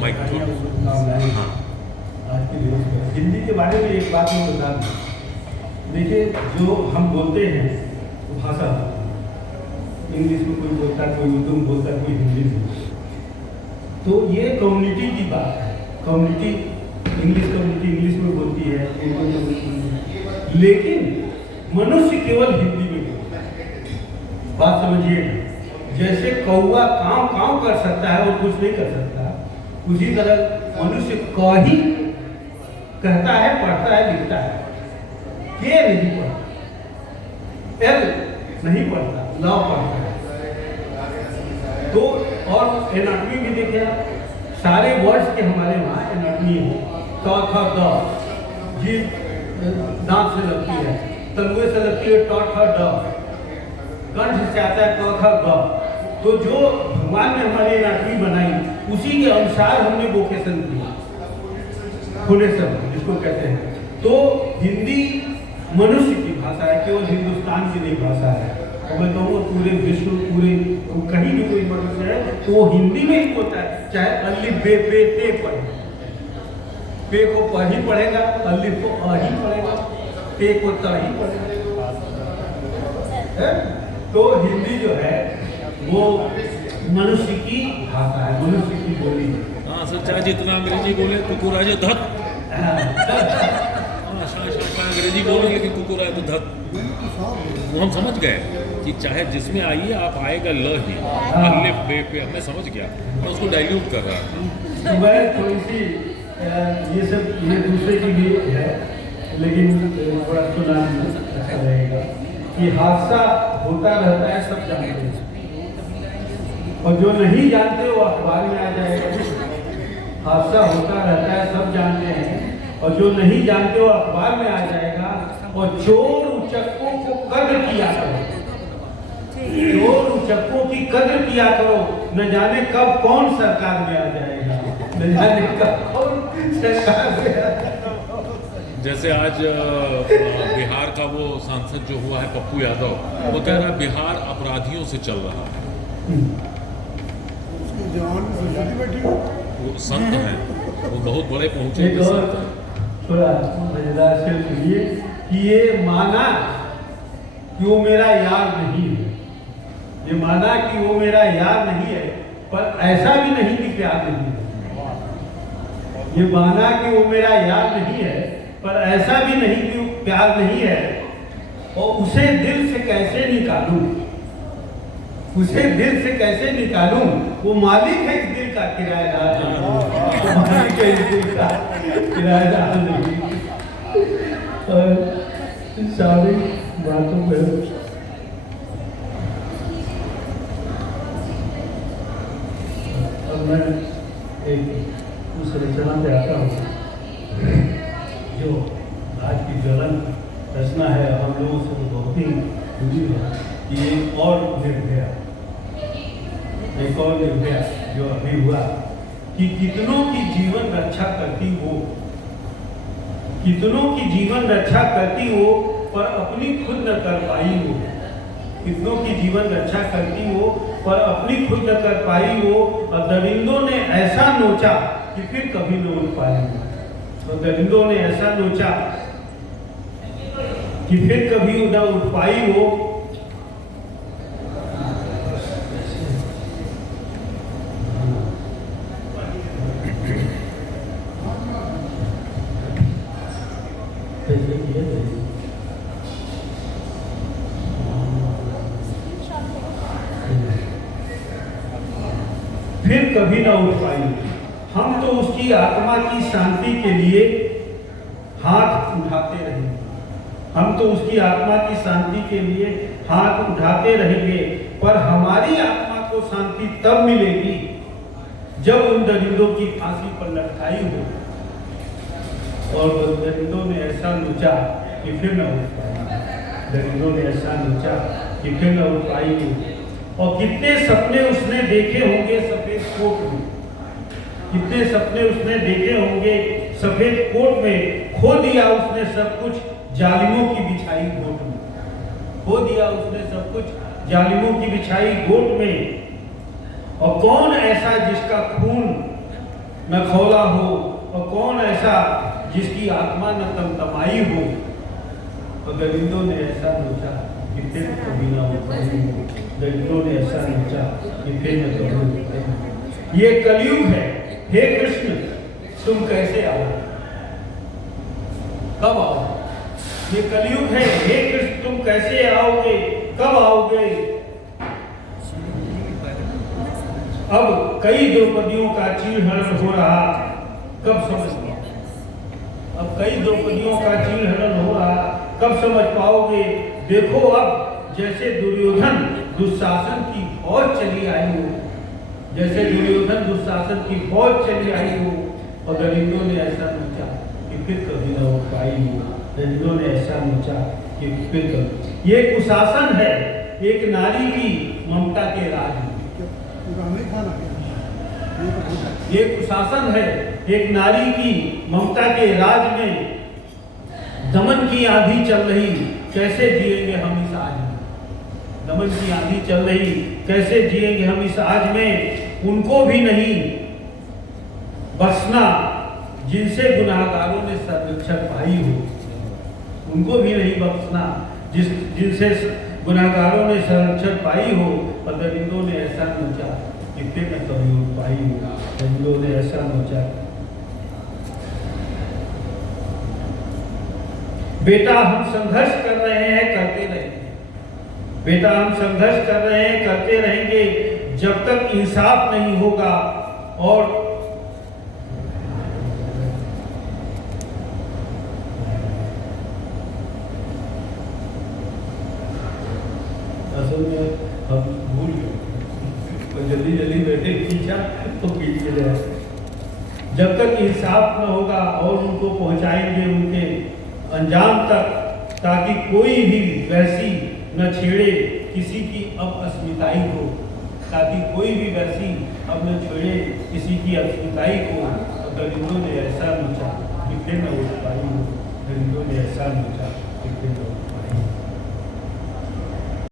Mic थोड़ा। हाँ, आज के दिवस में हिंदी के बारे में एक बात मैं बता दूँ। देखिए, जो हम बोलते हैं वो भाषा, इंग्लिश में कोई बोलता है, कोई उर्दू में बोलता है, कोई हिंदी में बोलता है। तो ये कम्युनिटी की बात है। कम्युनिटी कम्युनिटी इंग्लिश में बोलती है, उर्दू में बोलती है, लेकिन मनुष्य केवल हिंदी में बोलता है। बात समझिएगा। जैसे कौवा काँव काँव कर सकता है और कुछ नहीं कर सकता, उसी तरह मनुष्य क ही कहता है, पढ़ता है, लिखता है, के नहीं पढ़ता, एल नहीं पढ़ता, ल पढ़ता है। तो और एनाटॉमी भी देखिए, सारे वर्ड्स के हमारे वहाँ एनाटॉमी है। क ख ग, जीभ दांत से लगती है, तलुए से लगती है, ट ठ ड, कंठ से आता है क ख ग। तो जो भगवान ने हमारी एनाटॉमी बनाई, उसी के अनुसार हमने वोकेशन किया, फोनेशन जिसको कहते हैं। तो हिंदी मनुष्य की भाषा है, केवल हिंदुस्तान की नहीं भाषा है। और मैं कहूँगा पूरे विश्व, पूरे कहीं भी कोई मनुष्य है तो वो हिंदी में ही बोलता है, चाहे अलिफ बे पे ते पढ़े, पे को प ही पढ़ेगा, अलिफ को अ ही पढ़ेगा, ते को त ही पढ़ेगा। तो हिंदी जो है वो मनुष्य की भाषा है, मनुष्य की बोली है। हाँ सर, चाहे जितना अंग्रेजी बोले कुकुर जो धत, अंग्रेजी बोलो लेकिन कुकुर आए तो धत, वो हम समझ गए कि चाहे जिसमें आइए आप आएगा ल ही, अलिफ बे पे, मैं समझ गया। मैं उसको डाइल्यूट कर रहा था। मैं थोड़ी सी ये सब ये दूसरे की भी है, लेकिन थोड़ा सुना अच्छा रहेगा कि हादसा होता रहता है, सब जानते हैं, और जो नहीं जानते वो अखबार में आ जाएगा। हादसा होता रहता है, सब जानते हैं, और जो नहीं जानते वो अखबार में आ जाएगा। और चोर उचक्कों को कद्र किया करो, चोर उचक्कों की कद्र किया करो, न जाने कब कौन सरकार में आ जाएगा, न जाने कब कौन सरकार में आ जाएगा। जैसे आज बिहार का वो सांसद जो हुआ है पप्पू यादव, वो कह रहा है बिहार अपराधियों से चल रहा है। वो संत हैं, वो बहुत बड़े पहुंचे हुए संत हैं। थोड़ा मजेदार से सुनिए कि ये माना कि वो मेरा यार नहीं है, ये माना कि वो मेरा यार नहीं है, पर ऐसा भी नहीं कि प्यार नहीं है। ये माना कि वो मेरा यार नहीं है, पर ऐसा भी नहीं कि वो प्यार नहीं है। और उसे दिल से कैसे निकालूं, उसे दिल से कैसे निकालूं, वो मालिक है इस दिल का, किराएदार नहीं, मालिक है इस दिल का, किराएदार नहीं। और सारी बातों पे अब मैं एक उस रचना पे आता हूँ जो आज की ज्वलन रचना है, हम लोगों से तो बहुत ही जुड़ी है कि एक और निर्भया जो अभी हुआ कि कितनों की जीवन रक्षा करती हो, कितनों की जीवन रक्षा करती हो, पर अपनी खुद न कर पाई हो। कितनों की जीवन रक्षा करती हो, पर अपनी खुद न कर पाई हो। और दरिंदों ने ऐसा नोचा कि फिर कभी न उठ पाई हो। और दरिंदों ने ऐसा नोचा कि फिर कभी न उठ पाई हो। फिर कभी ना उठ पाई। हम तो उसकी आत्मा की शांति के लिए हाथ उठाते रहेंगे, हम तो उसकी आत्मा की शांति के लिए हाथ उठाते रहेंगे। पर हमारी आत्मा को शांति तब मिलेगी जब उन दरिंदों की फांसी पर लटकाई हो। और दरिंदों ने ऐसा नोचा कि फिर न उठ पाएंगे, दरिंदों ने ऐसा नोचा कि फिर न उठ पाएंगे। और कितने सपने उसने देखे होंगे सफेद कोट में, कितने सपने उसने देखे होंगे सफेद कोट में। खो दिया उसने सब कुछ जालिमों की बिछाई गोट में, खो दिया उसने सब कुछ जालिमों की बिछाई गोट में। और कौन ऐसा जिसका खून न खौला हो, और कौन ऐसा जिसकी आत्मा न तमतमाई हो। और दरिंदों ने ऐसा सोचा कि फिर कभी ना हो पाएंगे, दरिंदों ने ऐसा सोचा कि फिर न कभी हो पाएंगे। ये कलयुग है, हे कृष्ण तुम कैसे आओ, कब आओ। ये कलयुग है, हे कृष्ण तुम कैसे आओगे, कब आओगे। अब कई द्रौपदियों का चीरहरण हो रहा, कब समझ पाओगे। अब कई द्रौपदियों का चीरहरण हो रहा, कब समझ पाओगे। देखो अब जैसे दुर्योधन दुशासन की फौज चली आई हो, जैसे दुर्योधन दुशासन की फौज चली आई हो। और दरिंदों ने ऐसा सोचा कि फिर कभी न हो पाएगी, दरिंदों ने ऐसा सोचा कि फिर कभी। ये कुशासन है एक नारी की ममता के राज में। ये कुशासन है एक नारी की ममता के राज में। दमन की आंधी चल रही, कैसे जिएंगे हम इस आज में। दमन की आंधी चल रही, कैसे जिएंगे हम इस आज में। उनको भी नहीं बख्शना जिनसे गुनाहगारों ने संरक्षण पाई हो, उनको भी नहीं बख्शना जिनसे गुनाहगारों ने संरक्षण पाई हो। और दरिंदों ने ऐसा सोचा कि फिर न कभी हो पाई हो, दरिंदों ने ऐसा सोचा। बेटा हम संघर्ष कर रहे हैं, करते रहेंगे। बेटा हम संघर्ष कर रहे हैं, करते रहेंगे जब तक इंसाफ नहीं होगा। और असल में हम भूल गए, तो जल्दी जल्दी बैठे खींचा तो खींच के जाए। जब तक इंसाफ न होगा और उनको पहुंचाएंगे उनके अंजाम तक, ताकि कोई भी वैसी न छेड़े किसी की अब अस्मिताई को, ताकि कोई भी वैसी अब न छेड़े किसी की अस्मिताई को। और दरिंदों ने ऐसा सोचा कि फिर न उठ पाई हो, दरिंदों ने ऐसा सोचा कि फिर न